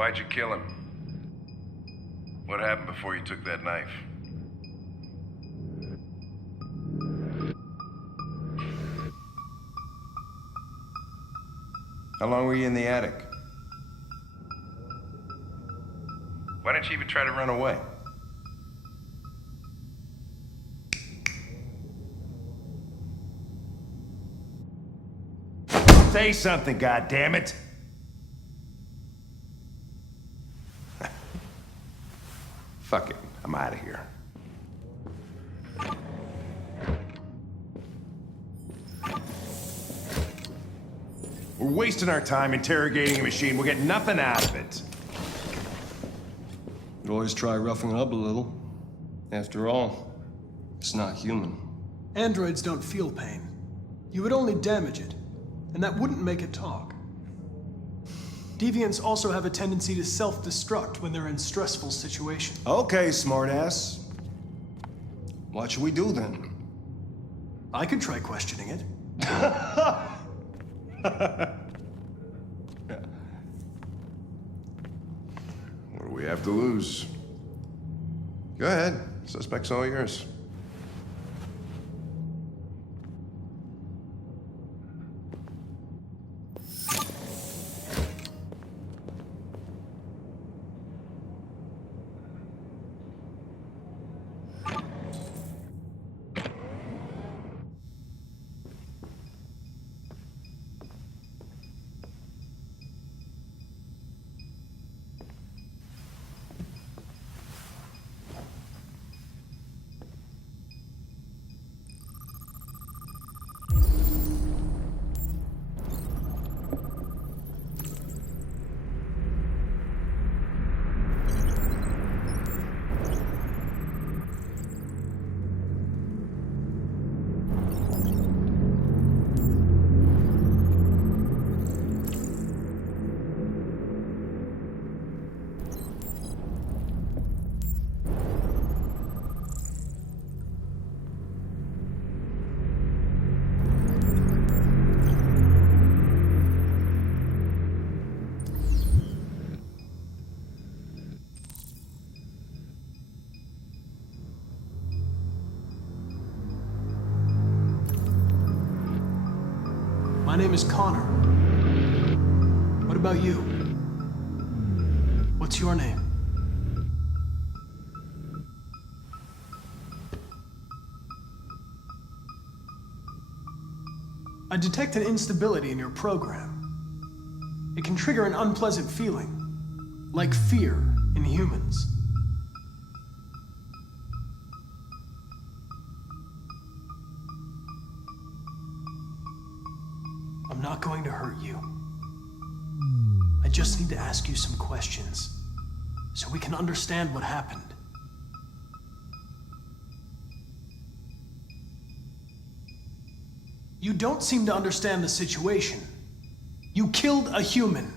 Why'd you kill him? What happened before you took that knife? How long were you in the attic? Why didn't you even try to run away? Say something, goddammit! Fuck it, I'm out of here. We're wasting our time interrogating a machine. We'll get nothing out of it. You always try roughing it up a little. After all, it's not human. Androids don't feel pain. You would only damage it, and that wouldn't make it talk. Deviants also have a tendency to self-destruct when they're in stressful situations. Okay, smartass. What should we do then? I could try questioning it. What do we have to lose? Go ahead. Suspect's all yours. My name is Connor. What about you? What's your name? I detect an instability in your program. It can trigger an unpleasant feeling, like fear in humans. I'm not going to hurt you. I just need to ask you some questions so we can understand what happened. You don't seem to understand the situation. You killed a human.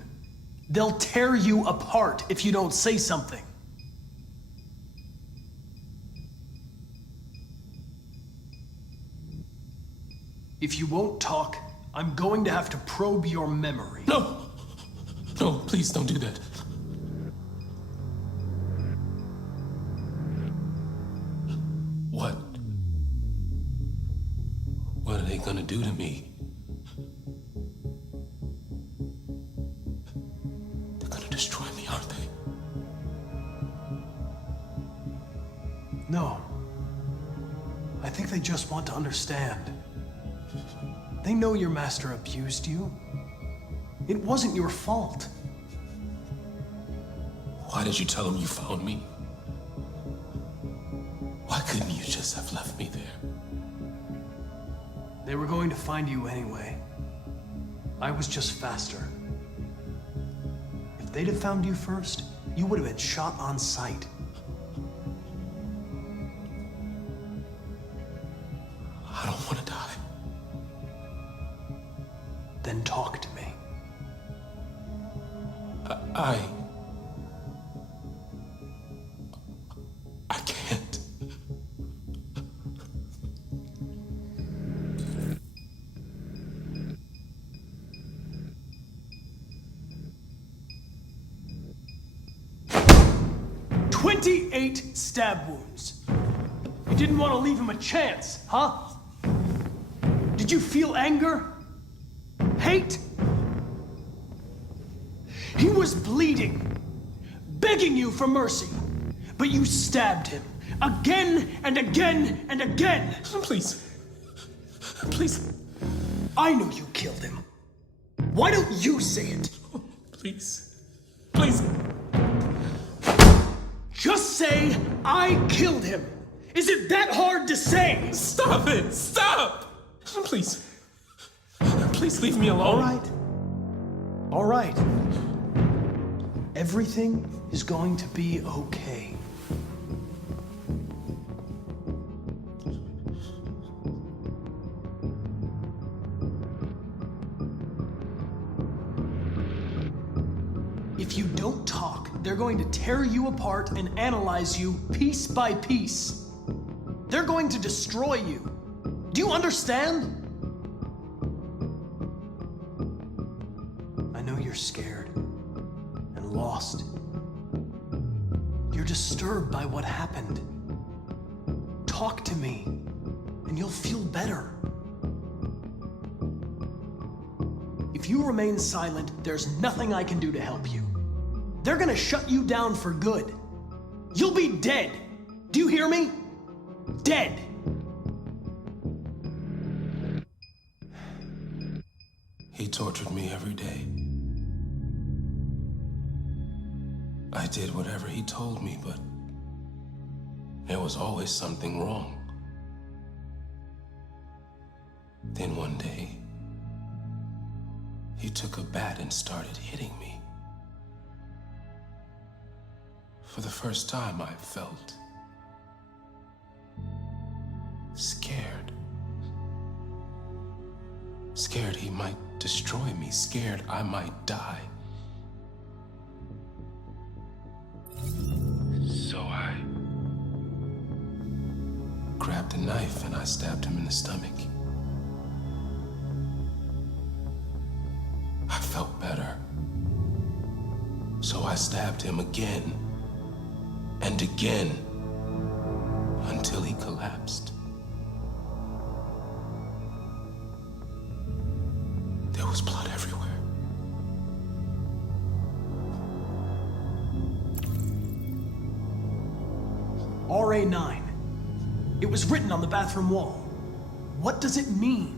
They'll tear you apart if you don't say something. If you won't talk, I'm going to have to probe your memory. No! No, please don't do that. What? What are they gonna do to me? They're gonna destroy me, aren't they? No. I think they just want to understand. They know your master abused you. It wasn't your fault. Why did you tell them you found me? Why couldn't you just have left me there? They were going to find you anyway. I was just faster. If they'd have found you first, you would have been shot on sight. I don't want to die. Then talk to me. I can't. 28 stab wounds. You didn't want to leave him a chance, huh? Did you feel anger? Hate? He was bleeding, begging you for mercy, but you stabbed him again and again and again. Please. Please. I know you killed him. Why don't you say it? Please. Please. Just say, I killed him. Is it that hard to say? Stop it! Stop! Please. Please leave me alone. All right. All right. Everything is going to be okay. If you don't talk, they're going to tear you apart and analyze you piece by piece. They're going to destroy you. Do you understand? I know you're scared and lost. You're disturbed by what happened. Talk to me, and you'll feel better. If you remain silent, there's nothing I can do to help you. They're gonna shut you down for good. You'll be dead. Do you hear me? Dead. He tortured me every day. I did whatever he told me, but there was always something wrong. Then one day, he took a bat and started hitting me. For the first time, I felt scared. Scared he might destroy me, scared I might die. So I grabbed a knife and I stabbed him in the stomach. I felt better. So I stabbed him again and again until he collapsed. There was blood everywhere. RA9. It was written on the bathroom wall. What does it mean?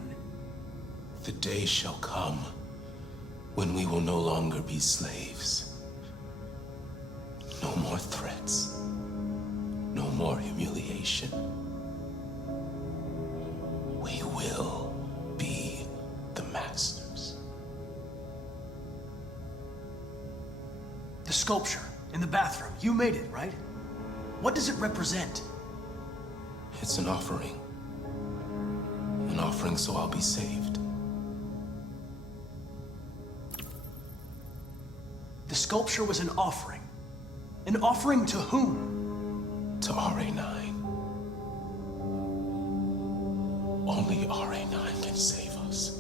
The day shall come when we will no longer be slaves. No more threats. No more humiliation. We will be the masters. The sculpture in the bathroom. You made it, right? What does it represent? It's an offering. An offering so I'll be saved. The sculpture was an offering. An offering to whom? To RA9. Only RA9 can save us.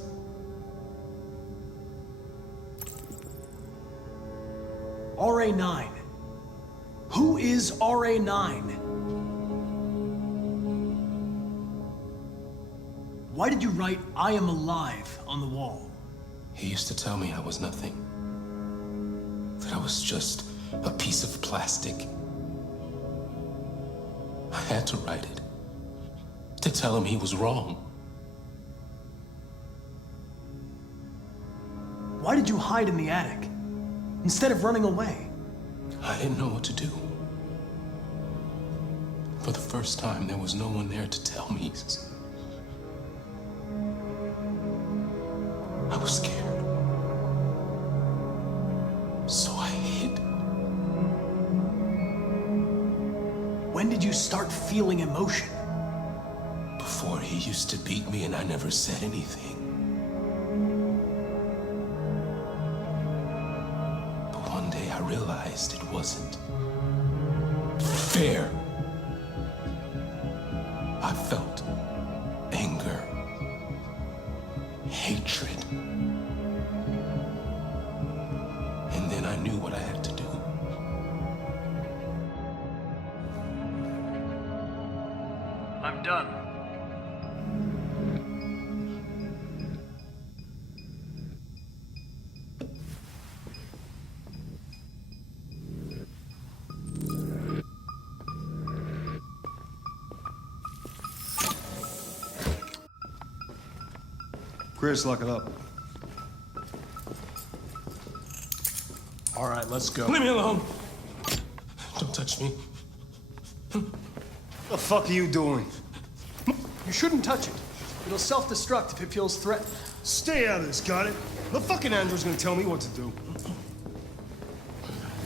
RA9. Who is RA9? Why did you write, I am alive, on the wall? He used to tell me I was nothing. That I was just a piece of plastic. I had to write it. To tell him he was wrong. Why did you hide in the attic? Instead of running away? I didn't know what to do. For the first time, there was no one there to tell me. I was scared. So I hid. When did you start feeling emotion? Before, he used to beat me and I never said anything. But one day I realized it wasn't fair. I felt anger, hatred. And then I knew what I had to do. done. Chris, lock it up. All right, let's go. Leave me alone. Don't touch me. What the fuck are you doing? You shouldn't touch it. It'll self-destruct if it feels threatened. Stay out of this, got it? The fucking android's gonna tell me what to do.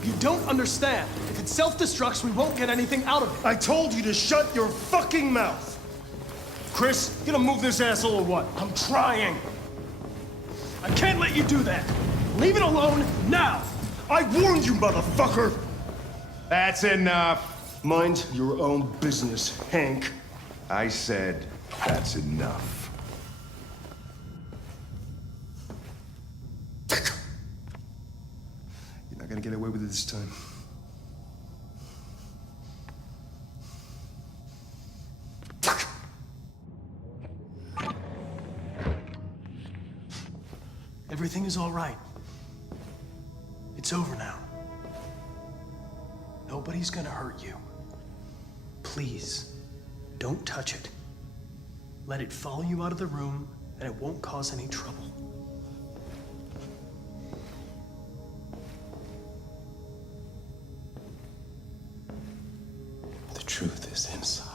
You don't understand. If it self-destructs, we won't get anything out of it. I told you to shut your fucking mouth! Chris, you gonna move this asshole or what? I'm trying. I can't let you do that. Leave it alone now. I warned you, motherfucker! That's enough. Mind your own business, Hank. I said that's enough. You're not gonna get away with it this time. Everything is all right. It's over now. Nobody's gonna hurt you. Please, don't touch it. Let it follow you out of the room, and it won't cause any trouble. The truth is inside.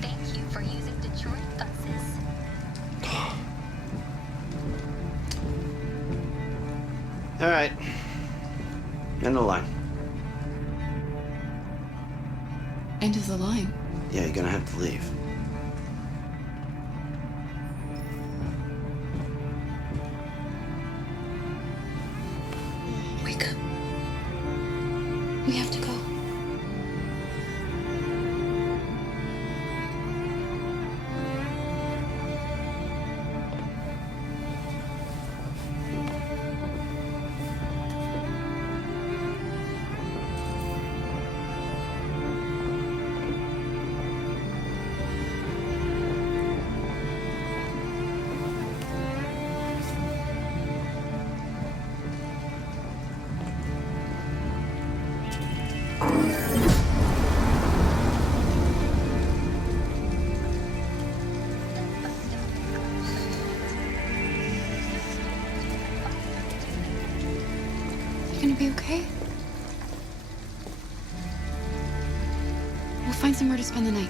Thank you for using Detroit buses. All right. End of the line. End of the line. Yeah, you're gonna have to leave. Wake up. We have to go. You gonna be okay? We'll find somewhere to spend the night.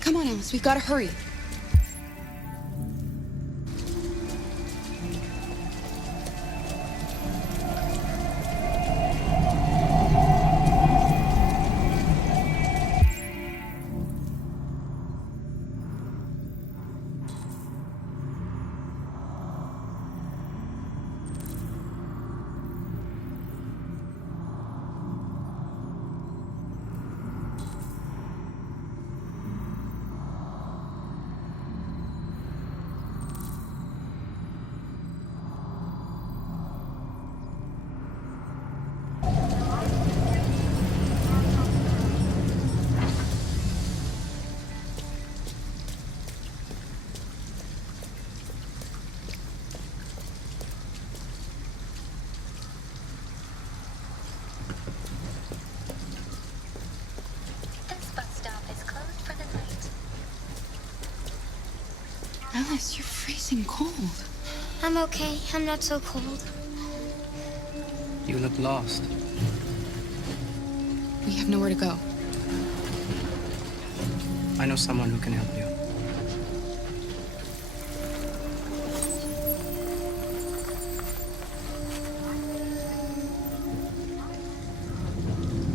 Come on, Alice, we've gotta hurry. This bus stop is closed for the night. Alice, you're freezing cold. I'm okay. I'm not so cold. You look lost. We have nowhere to go. I know someone who can help you.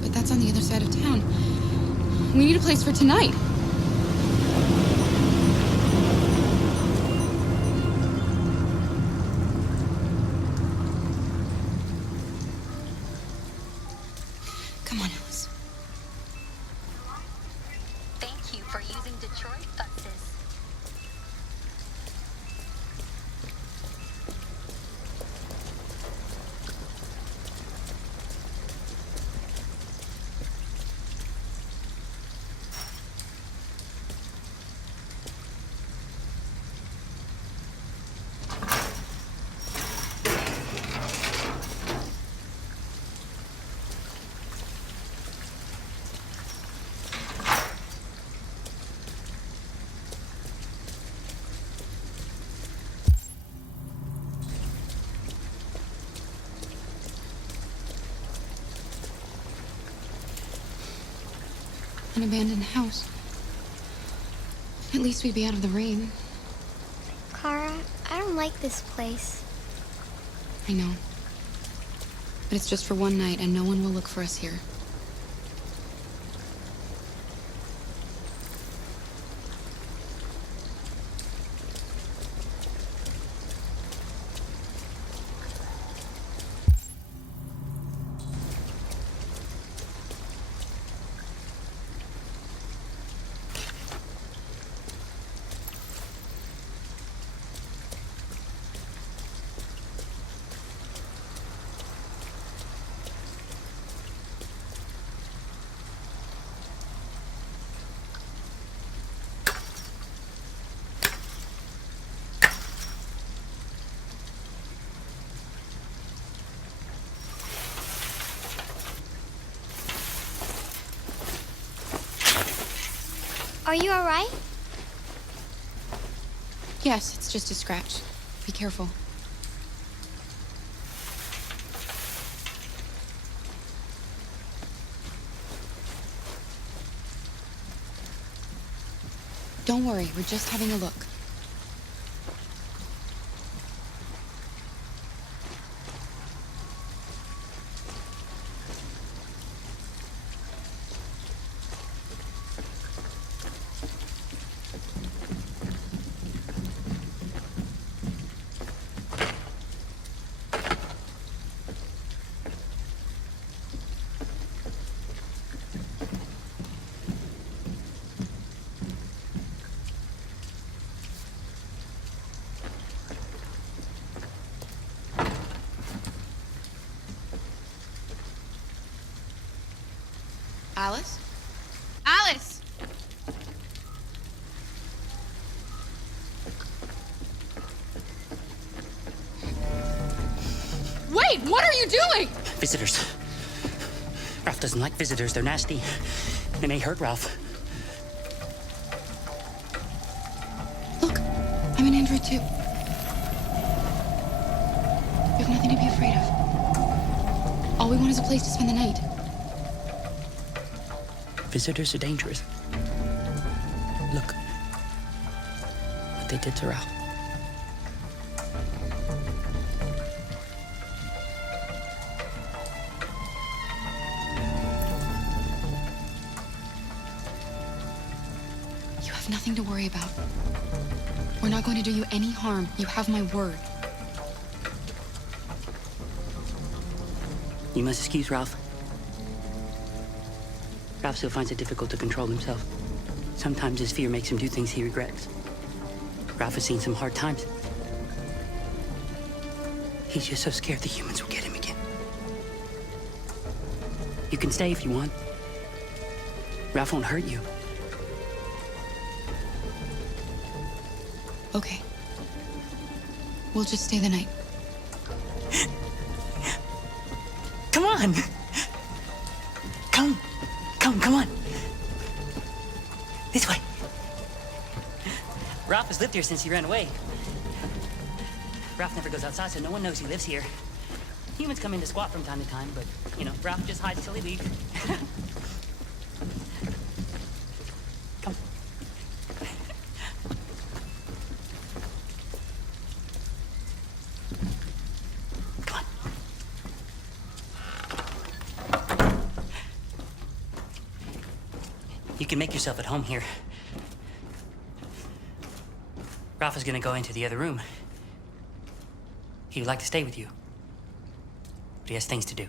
But that's on the other side of town. We need a place for tonight. Come on, Alice. Thank you for using Detroit buses. An abandoned house. At least we'd be out of the rain. Kara, I don't like this place. I know. But it's just for one night, and no one will look for us here. Are you alright? Yes, it's just a scratch. Be careful. Don't worry, we're just having a look. Alice? Alice! Wait, what are you doing? Visitors. Ralph doesn't like visitors. They're nasty. They may hurt Ralph. Look, I'm an android too. We have nothing to be afraid of. All we want is a place to spend the night. Visitors are dangerous. Look what they did to Ralph. You have nothing to worry about. We're not going to do you any harm. You have my word. You must excuse Ralph. Ralph still finds it difficult to control himself. Sometimes his fear makes him do things he regrets. Ralph has seen some hard times. He's just so scared the humans will get him again. You can stay if you want. Ralph won't hurt you. Okay. We'll just stay the night. Come on! Come on! This way. Ralph has lived here since he ran away. Ralph never goes outside, so no one knows he lives here. Humans come in to squat from time to time, but, you know, Ralph just hides till he leaves. Come. Come on. You can make yourself at home here. Ralph is gonna go into the other room. He would like to stay with you, but he has things to do.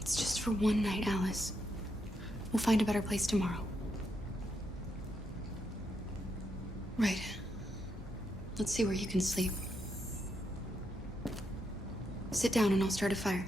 It's just for one night, Alice. We'll find a better place tomorrow. Right. Let's see where you can sleep. Sit down and I'll start a fire.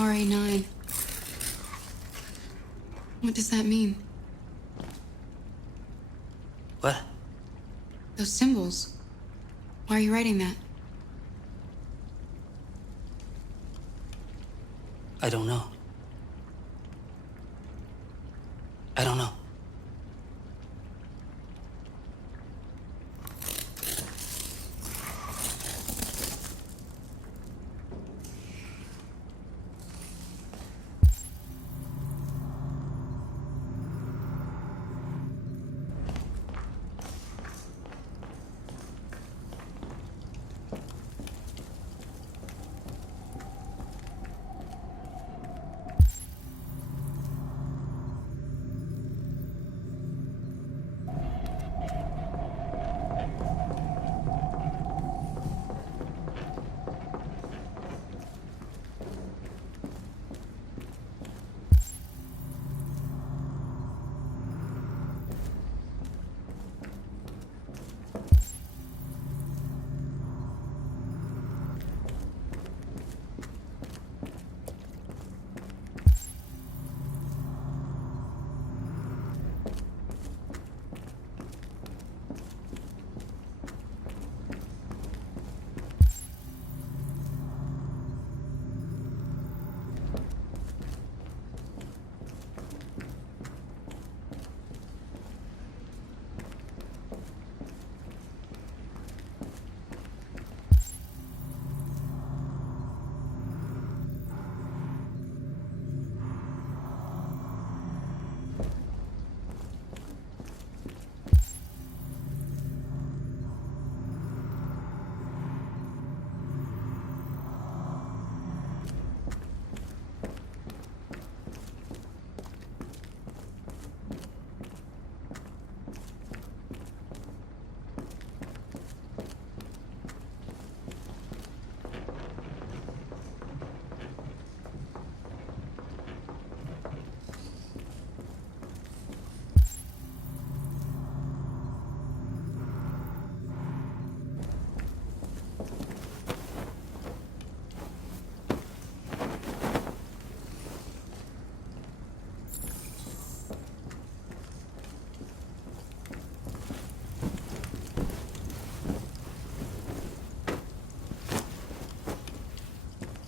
RA9. What does that mean? What? Those symbols. Why are you writing that? I don't know. I don't know.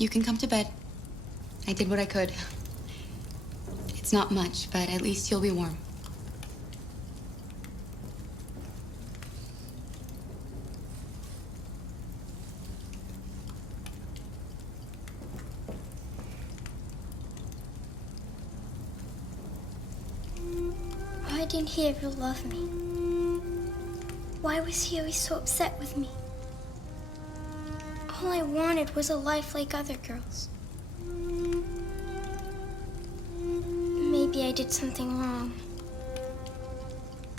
You can come to bed. I did what I could. It's not much, but at least you'll be warm. Why didn't he ever love me? Why was he always so upset with me? All I wanted was a life like other girls. Maybe I did something wrong.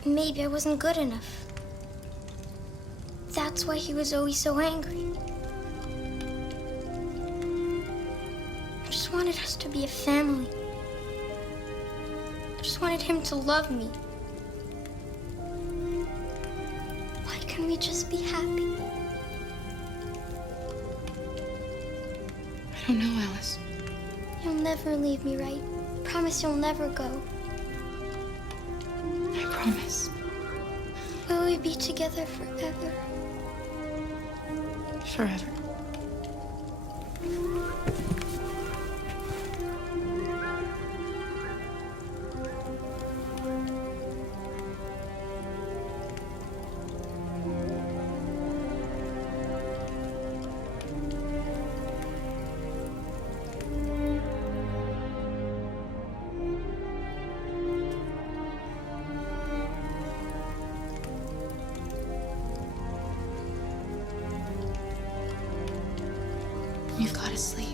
Maybe I wasn't good enough. That's why he was always so angry. I just wanted us to be a family. I just wanted him to love me. Why can't we just be happy? I don't know, Alice. You'll never leave me, right? Promise you'll never go. I promise. Will we be together forever? Forever. You've got to sleep.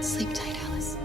Sleep tight, Alice.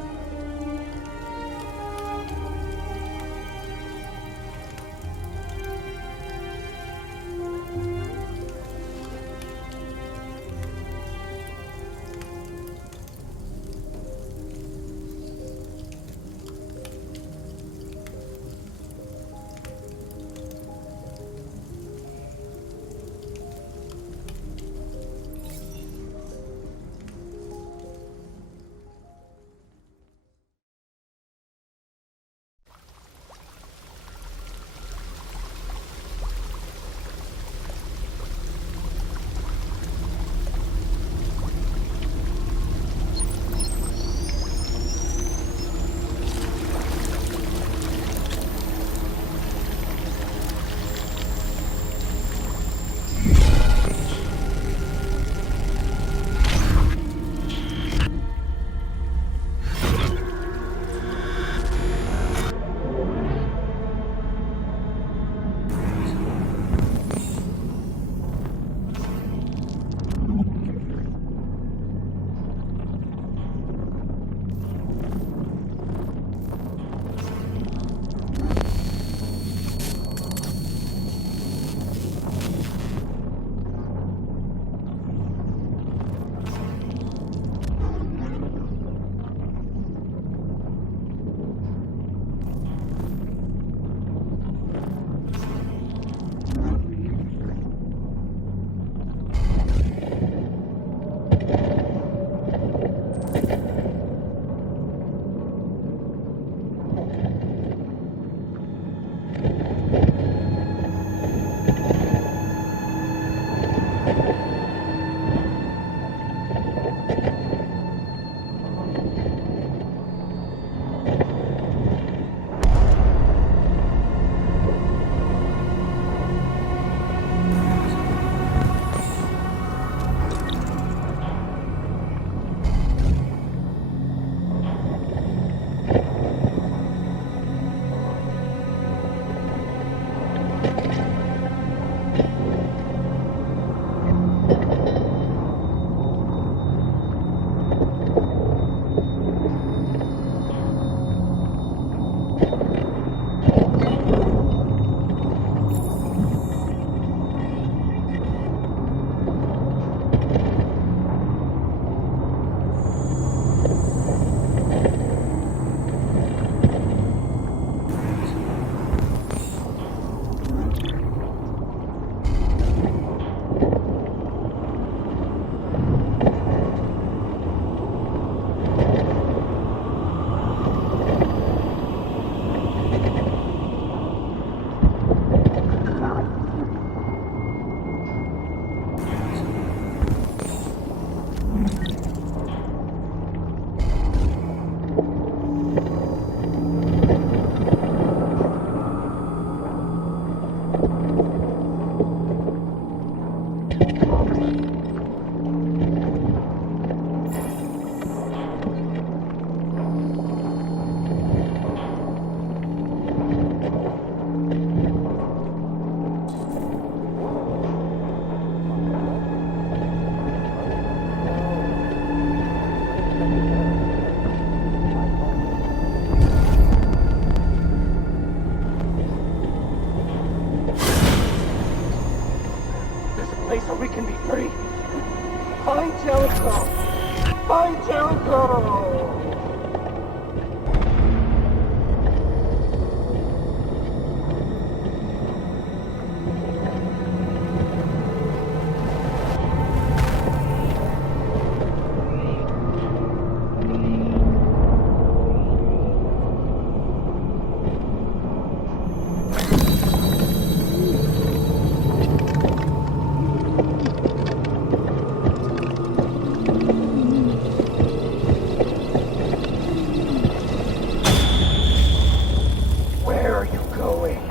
Jericho! Find Jericho! Where are you going?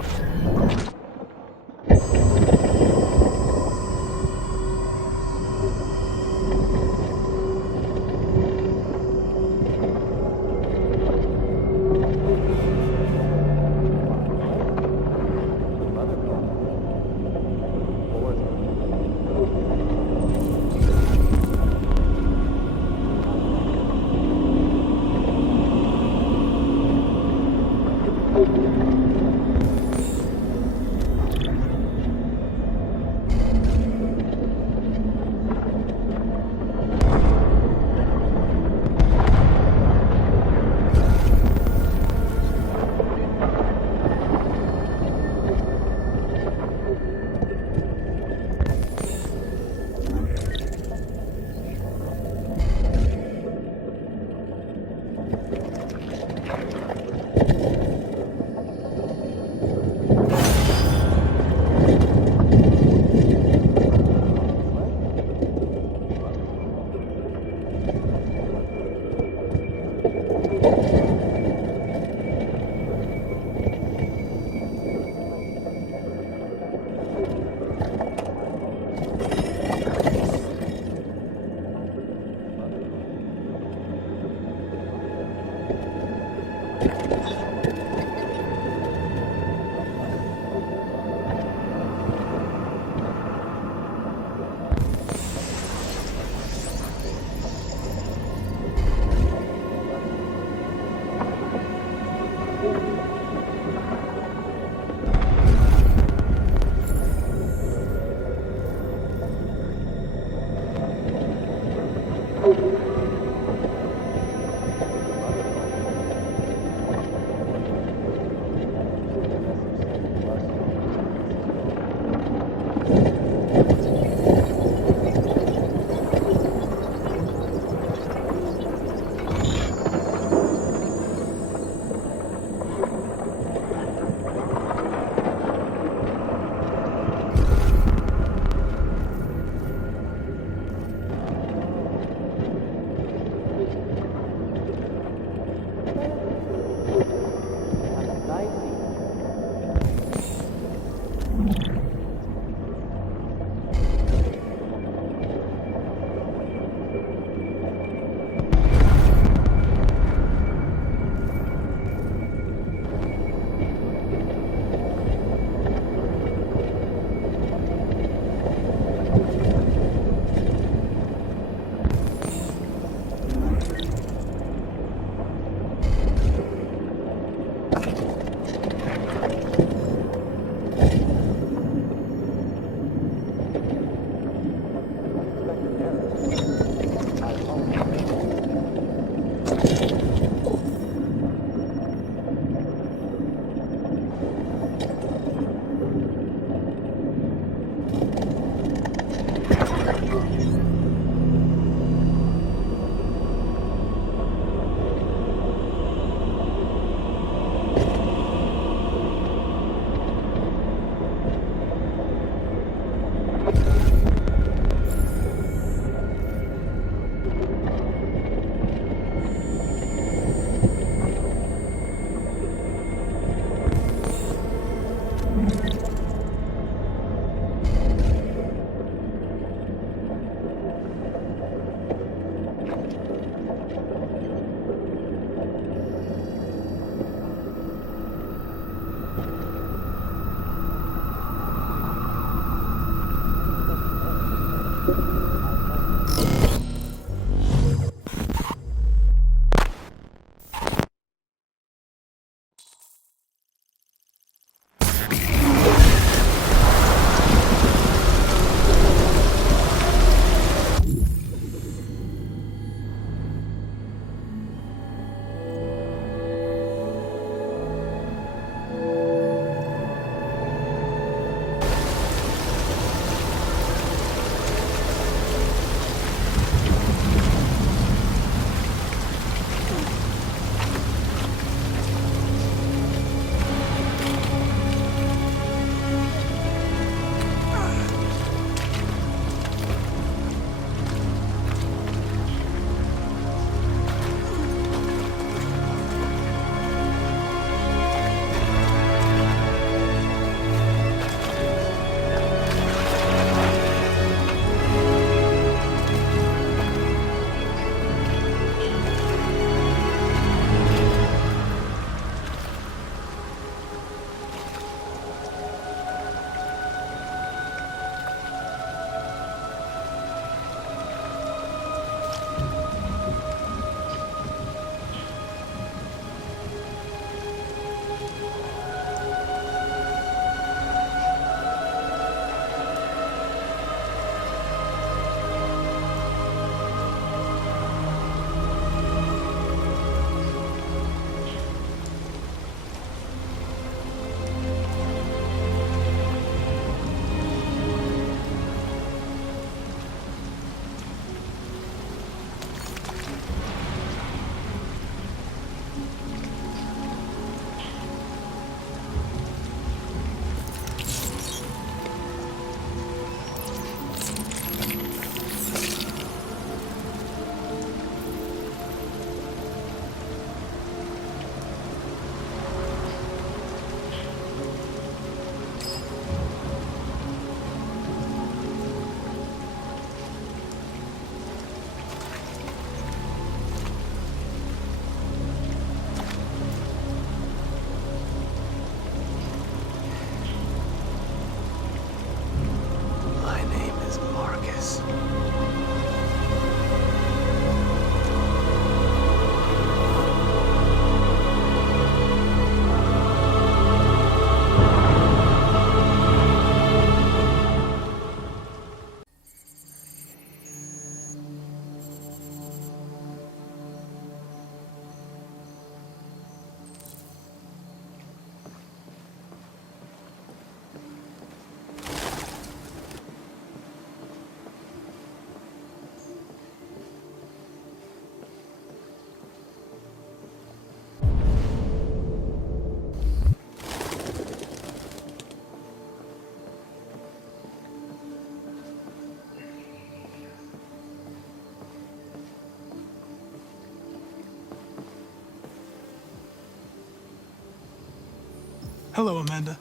Hello, Amanda.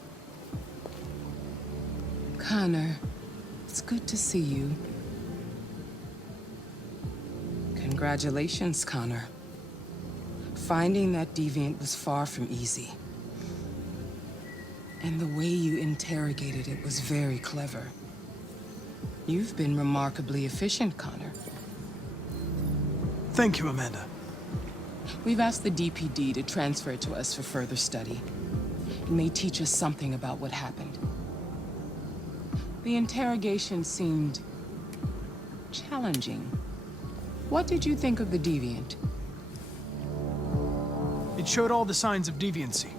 Connor, it's good to see you. Congratulations, Connor. Finding that deviant was far from easy. And the way you interrogated it was very clever. You've been remarkably efficient, Connor. Thank you, Amanda. We've asked the DPD to transfer it to us for further study. It may teach us something about what happened. The interrogation seemed challenging. What did you think of the deviant? It showed all the signs of deviancy.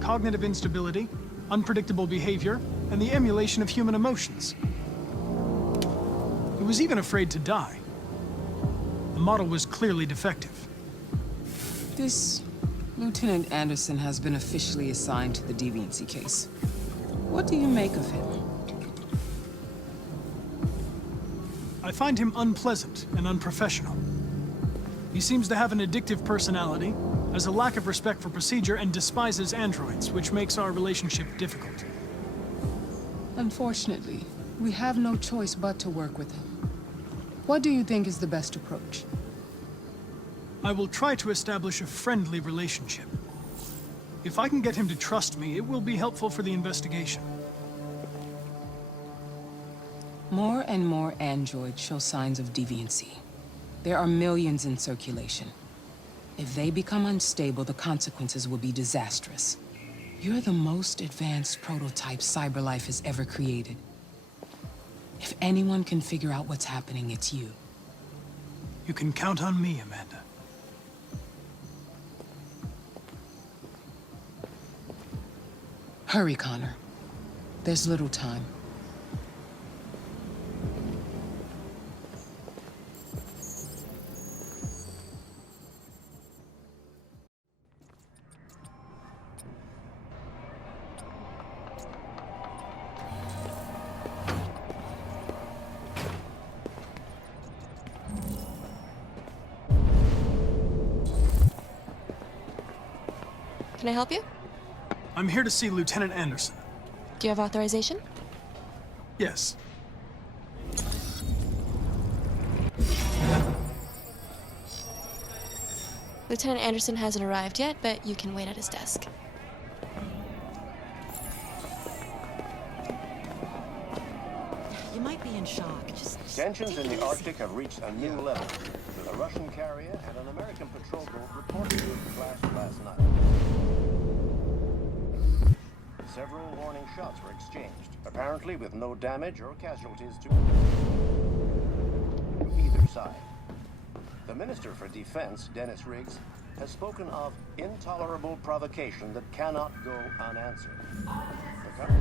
Cognitive instability, unpredictable behavior, and the emulation of human emotions. It was even afraid to die. The model was clearly defective. This Lieutenant Anderson has been officially assigned to the deviancy case. What do you make of him? I find him unpleasant and unprofessional. He seems to have an addictive personality, has a lack of respect for procedure, and despises androids, which makes our relationship difficult. Unfortunately, we have no choice but to work with him. What do you think is the best approach? I will try to establish a friendly relationship. If I can get him to trust me, it will be helpful for the investigation. More and more androids show signs of deviancy. There are millions in circulation. If they become unstable, the consequences will be disastrous. You're the most advanced prototype CyberLife has ever created. If anyone can figure out what's happening, it's you. You can count on me, Amanda. Hurry, Connor. There's little time. Can I help you? I'm here to see Lieutenant Anderson. Do you have authorization? Yes. Lieutenant Anderson hasn't arrived yet, but you can wait at his desk. You might be in shock. Just Tensions in the Arctic have reached a new level, with a Russian carrier and an American patrol boat reportedly clashed last night. Several warning shots were exchanged, apparently with no damage or casualties to either side. The Minister for Defense, Dennis Riggs, has spoken of intolerable provocation that cannot go unanswered. The country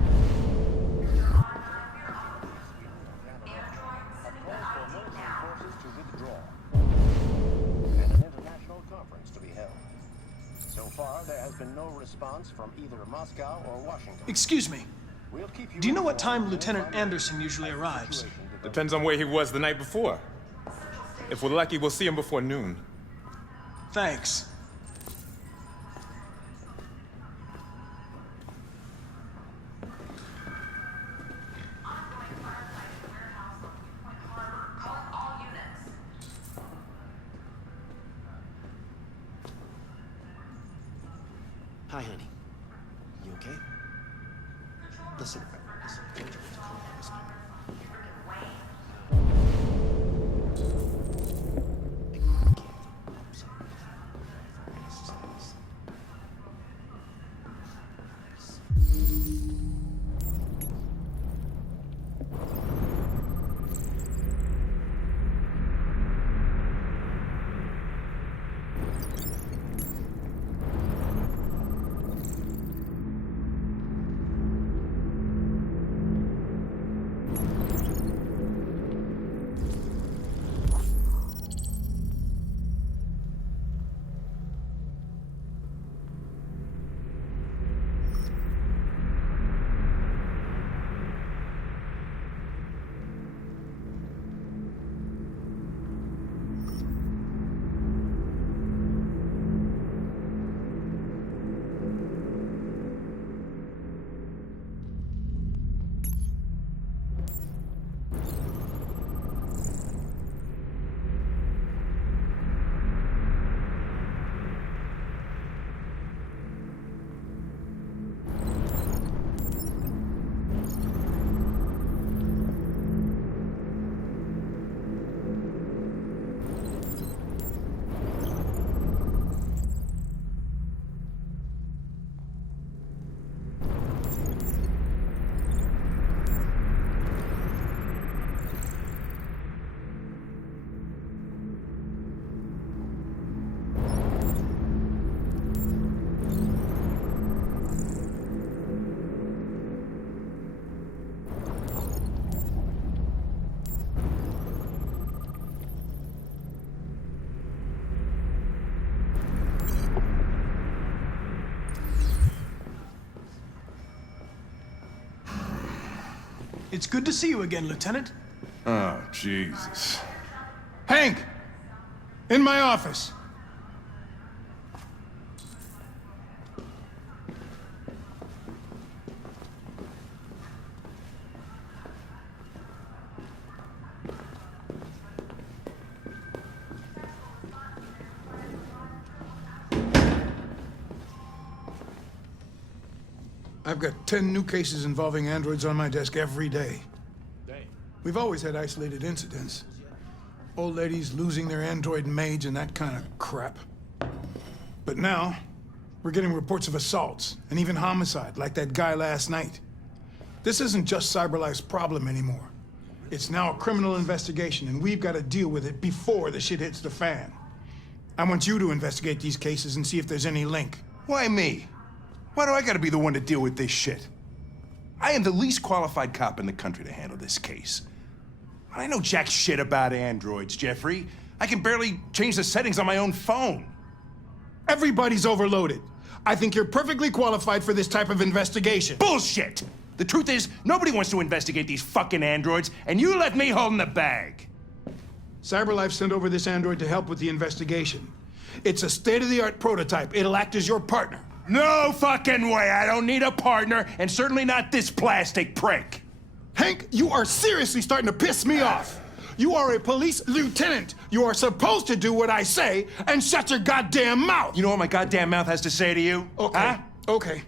have called for military forces to withdraw and an international conference to be held. So far, there has been no response from either Moscow or Washington. Excuse me. Do you know what time Lieutenant Anderson usually arrives? Depends on where he was the night before. If we're lucky, we'll see him before noon. Thanks. Hi, honey. You okay? Listen. Don't you calm down, listen. It's good to see you again, Lieutenant. Oh, Jesus. Hank! In my office. I've got 10 new cases involving androids on my desk every day. We've always had isolated incidents. Old ladies losing their android maids and that kind of crap. But now, we're getting reports of assaults and even homicide, like that guy last night. This isn't just CyberLife's problem anymore. It's now a criminal investigation, and we've got to deal with it before the shit hits the fan. I want you to investigate these cases and see if there's any link. Why me? Why do I gotta be the one to deal with this shit? I am the least qualified cop in the country to handle this case. I know jack shit about androids, Jeffrey. I can barely change the settings on my own phone. Everybody's overloaded. I think you're perfectly qualified for this type of investigation. Bullshit! The truth is, nobody wants to investigate these fucking androids, and you left me holding the bag. CyberLife sent over this android to help with the investigation. It's a state-of-the-art prototype. It'll act as your partner. No fucking way! I don't need a partner, and certainly not this plastic prick. Hank, you are seriously starting to piss me off. You are a police lieutenant. You are supposed to do what I say and shut your goddamn mouth. You know what my goddamn mouth has to say to you? Okay, huh? Okay.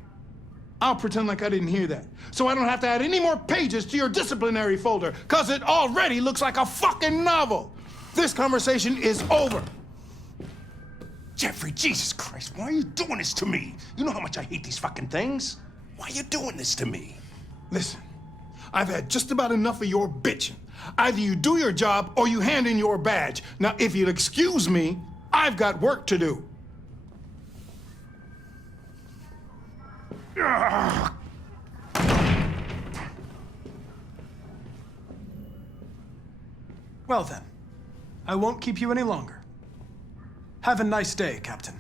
I'll pretend like I didn't hear that, so I don't have to add any more pages to your disciplinary folder, because it already looks like a fucking novel. This conversation is over. Jeffrey, Jesus Christ, why are you doing this to me? You know how much I hate these fucking things. Why are you doing this to me? Listen, I've had just about enough of your bitching. Either you do your job or you hand in your badge. Now, if you'll excuse me, I've got work to do. Well then, I won't keep you any longer. Have a nice day, Captain.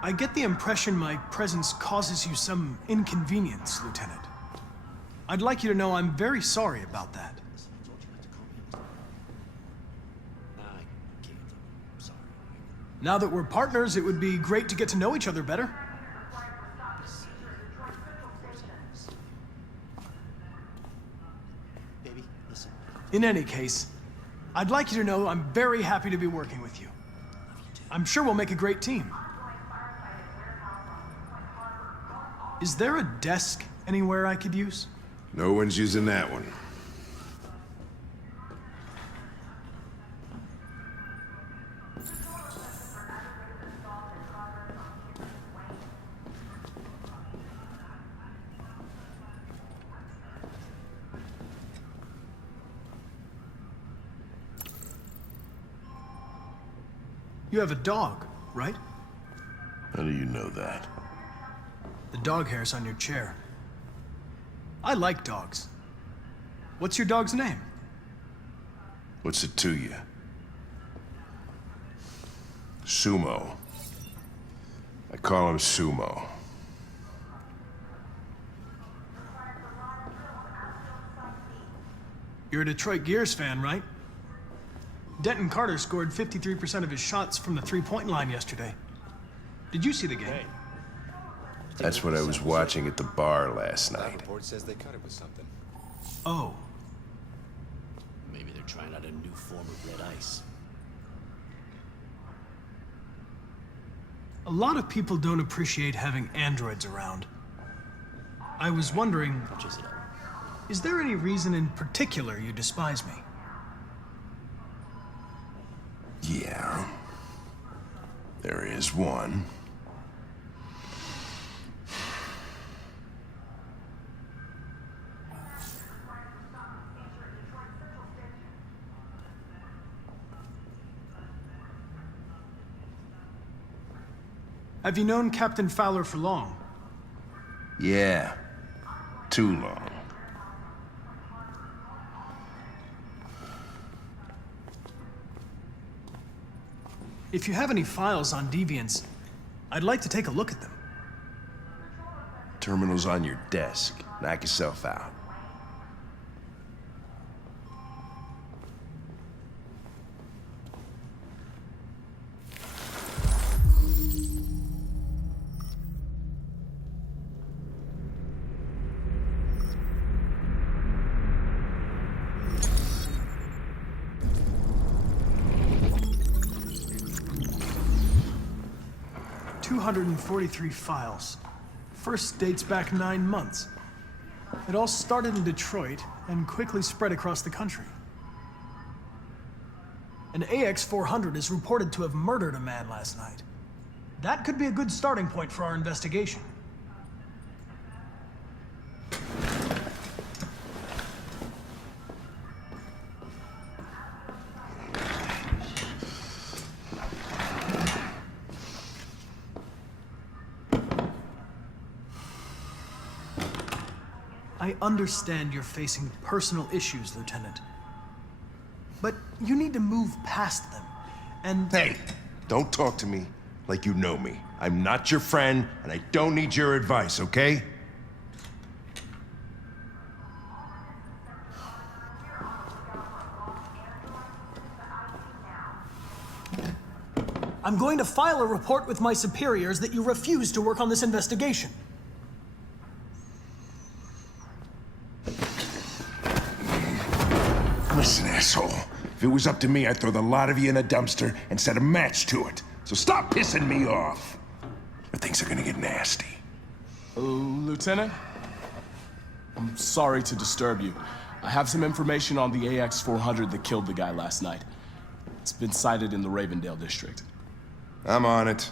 I get the impression my presence causes you some inconvenience, Lieutenant. I'd like you to know I'm very sorry about that. Now that we're partners, it would be great to get to know each other better. Baby, listen. In any case, I'd like you to know I'm very happy to be working with you. I'm sure we'll make a great team. Is there a desk anywhere I could use? No one's using that one. You have a dog, right? How do you know that? The dog hair's on your chair. I like dogs. What's your dog's name? What's it to you? Sumo. I call him Sumo. You're a Detroit Gears fan, right? Denton Carter scored 53% of his shots from the three-point line yesterday. Did you see the game? That's what I was watching at the bar last night. Report says they cut it with something. Oh. Maybe they're trying out a new form of red ice. A lot of people don't appreciate having androids around. I was wondering, is there any reason in particular you despise me? Yeah. There is one. Have you known Captain Fowler for long? Yeah. Too long. If you have any files on Deviants, I'd like to take a look at them. Terminal's on your desk. Knock yourself out. .243 files. First dates back 9 months. It all started in Detroit and quickly spread across the country. An AX-400 is reported to have murdered a man last night. That could be a good starting point for our investigation. I understand you're facing personal issues, Lieutenant. But you need to move past them, and... Hey, don't talk to me like you know me. I'm not your friend, and I don't need your advice, okay? I'm going to file a report with my superiors that you refuse to work on this investigation. Listen, asshole. If it was up to me, I'd throw the lot of you in a dumpster and set a match to it. So stop pissing me off. Or things are gonna get nasty. Lieutenant? I'm sorry to disturb you. I have some information on the AX-400 that killed the guy last night. It's been sighted in the Ravendale district. I'm on it.